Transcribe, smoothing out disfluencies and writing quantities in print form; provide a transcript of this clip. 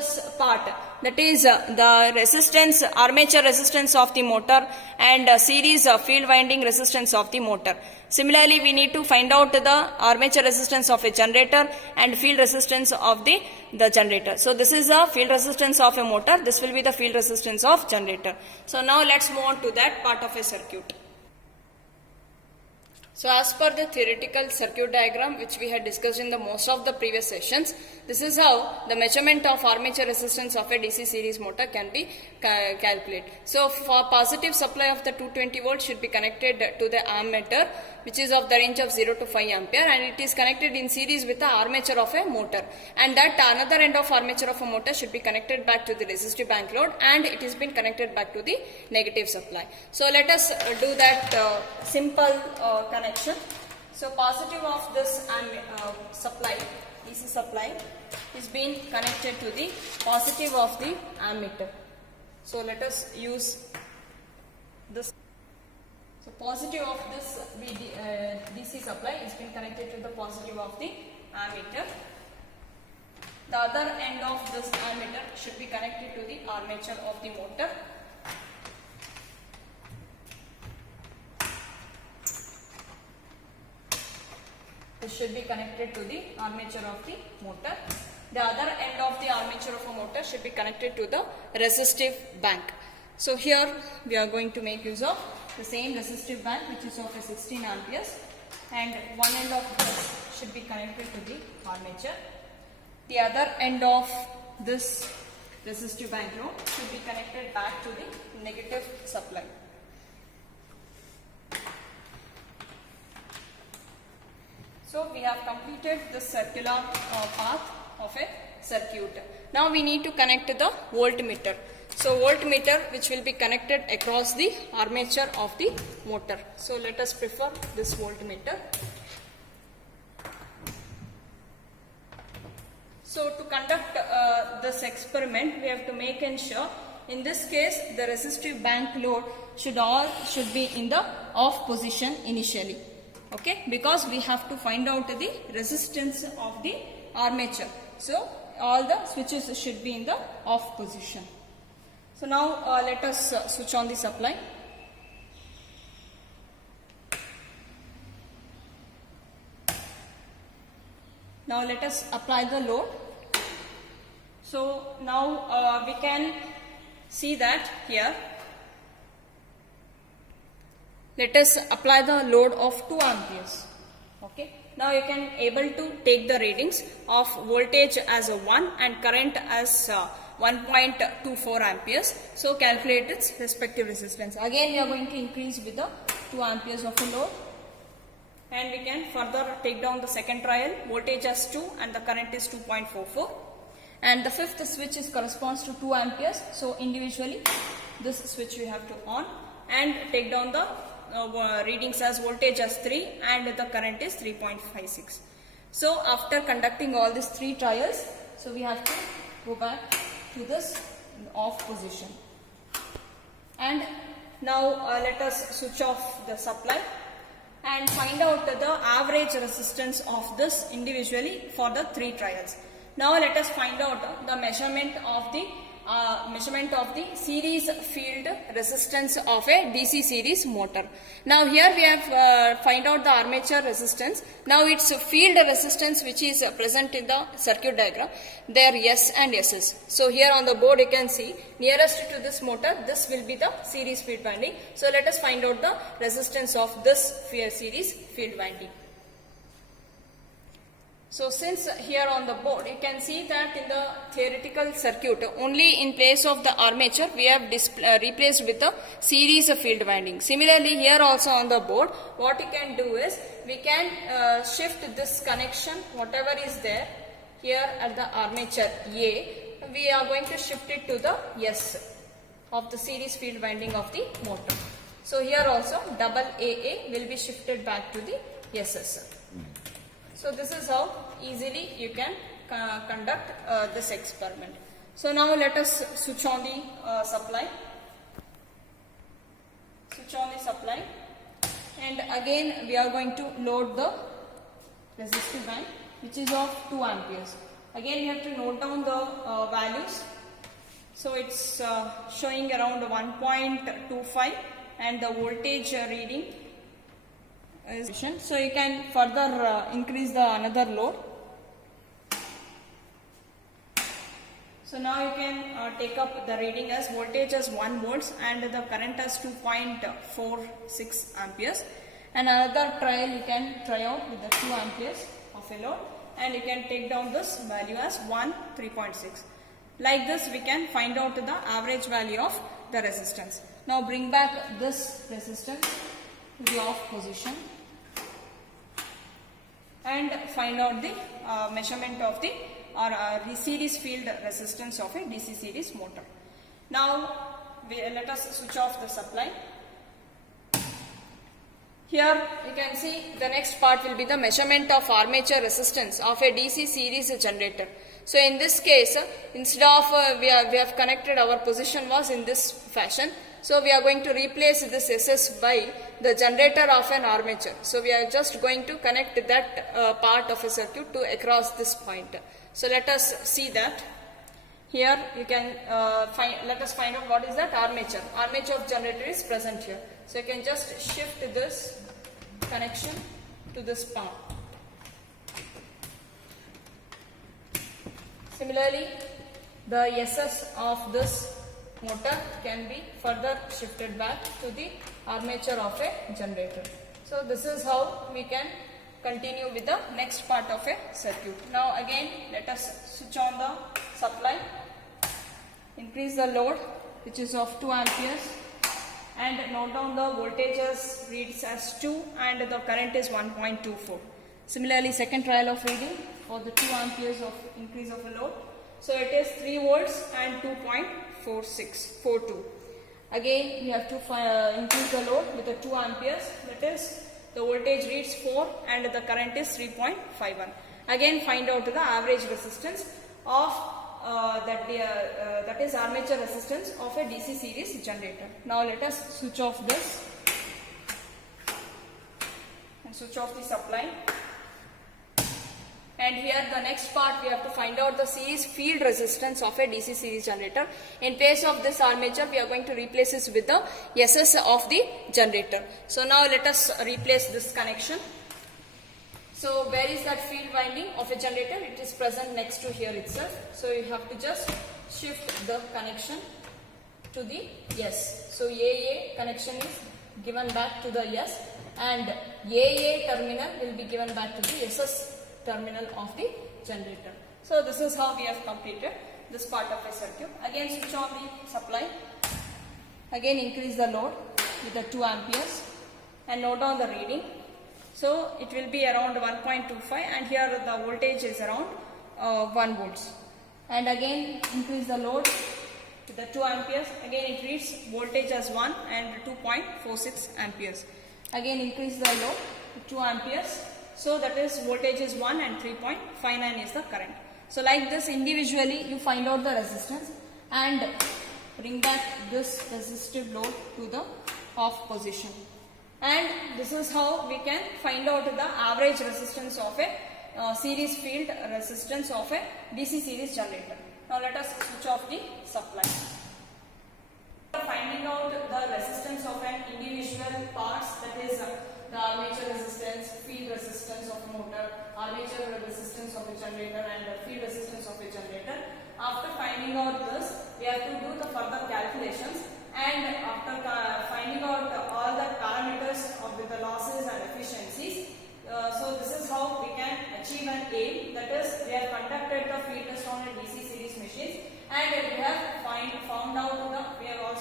this part, that is the resistance, armature resistance of the motor and series field winding resistance of the motor. Similarly, we need to find out the armature resistance of a generator and field resistance of the generator. So this is the field resistance of a motor, this will be the field resistance of generator. So now let's move on to that part of a circuit. So as per the theoretical circuit diagram which we had discussed in the most of the previous sessions, this is how the measurement of armature resistance of a DC series motor can be calculated. So for positive supply of the 220 volt should be connected to the ammeter, which is of the range of 0 to 5 ampere, and it is connected in series with the armature of a motor, and that another end of armature of a motor should be connected back to the resistive bank load, and it has been connected back to the negative supply. So let us do that simple connection. So positive of this supply, DC supply, is being connected to the positive of the ammeter. So let us use this. So positive of this DC supply is being connected to the positive of the ammeter. The other end of this ammeter should be connected to the armature of the motor. This should be connected to the armature of the motor. The other end of the armature of a motor should be connected to the resistive bank. So here we are going to make use of the same resistive bank, which is of a 16 amperes, and one end of this should be connected to the armature. The other end of this resistive bank load should be connected back to the negative supply. So we have completed the circular path of a circuit. Now we need to connect the voltmeter. So voltmeter, which will be connected across the armature of the motor. So let us prefer this voltmeter. So to conduct this experiment, we have to make ensure, in this case, the resistive bank load should be in the off position initially. Okay, because we have to find out the resistance of the armature. So all the switches should be in the off position. So now let us switch on the supply. Now let us apply the load. So now we can see that here. Let us apply the load of 2 amperes. Okay. Now you can able to take the readings of voltage as a 1 and current as 1.24 amperes. So calculate its respective resistance. Again we are going to increase with the 2 amperes of a load, and we can further take down the second trial, voltage as 2 and the current is 2.44, and the fifth switch is corresponds to 2 amperes. So individually this switch we have to on and take down the readings as voltage as 3 and the current is 3.56. So after conducting all these 3 trials, so we have to go back to this off position, and now let us switch off the supply and find out the average resistance of this individually for the 3 trials. Now let us find out the measurement of the series field resistance of a DC series motor. Now here we have find out the armature resistance. Now its field resistance, which is present in the circuit diagram. They are S and Ss. So here on the board you can see nearest to this motor, this will be the series field winding. So let us find out the resistance of this series field winding. So since here on the board you can see that in the theoretical circuit, only in place of the armature we have replaced with the series field winding. Similarly here also on the board, what you can do is we can shift this connection, whatever is there here at the armature A, we are going to shift it to the S of the series field winding of the motor. So here also double AA will be shifted back to the SS. So this is how easily you can conduct this experiment. So now let us switch on the supply. Switch on the supply, and again we are going to load the resistive bank, which is of 2 amperes. Again, we have to note down the values. So it's showing around 1.25 and the voltage reading is, so you can further increase the another load. So now you can take up the reading as voltage as 1 volts and the current as 2.46 amperes. And another trial you can try out with the 2 amperes of a load, and you can take down this value as 3.6. Like this we can find out the average value of the resistance. Now bring back this resistance to the off position and find out the measurement of the series field resistance of a DC series motor. Now let us switch off the supply. Here you can see the next part will be the measurement of armature resistance of a DC series generator. So in this case, instead of we have connected, our position was in this fashion. So we are going to replace this SS by the generator of an armature. So we are just going to connect that part of a circuit to across this point. So let us see that. Here you can let us find out what is that armature. Armature of generator is present here. So you can just shift this connection to this part. Similarly, the SS of this motor can be further shifted back to the armature of a generator. So this is how we can continue with the next part of a circuit. Now again let us switch on the supply, increase the load which is of 2 amperes, and note down the voltages reads as 2 and the current is 1.24. Similarly, second trial of reading for the 2 amperes of increase of a load. So it is 3 volts and 2.42. Again we have to increase the load with the 2 amperes, that is the voltage reads 4 and the current is 3.51. Again find out the average resistance of that is armature resistance of a DC series generator. Now let us switch off this and switch off the supply. And here the next part we have to find out the series field resistance of a DC series generator. In place of this armature we are going to replace this with the SS of the generator. So now let us replace this connection. So where is that field winding of a generator? It is present next to here itself. So you have to just shift the connection to the S. So AA connection is given back to the S and AA terminal will be given back to the SS terminal of the generator. So this is how we have completed this part of a circuit. Again switch on the supply. Again increase the load with the 2 amperes and note down the reading. So it will be around 1.25 and here the voltage is around 1 volts. And again increase the load with the 2 amperes. Again it reads voltage as 1 and 2.46 amperes. Again increase the load with 2 amperes. So that is voltage is 1 and 3.59 is the current. So like this individually you find out the resistance and bring back this resistive load to the off position. And this is how we can find out the average resistance of a series field resistance of a DC series generator. Now let us switch off the supply. Finding out the resistance of an individual parts, that is the armature resistance, field resistance of a motor, armature resistance of a generator and the field resistance of a generator. After finding out this, we have to do the further calculations, and after finding out all the parameters of the losses and efficiencies, so this is how we can achieve an aim, that is we have conducted the field test on a DC series machines and we have found out we have also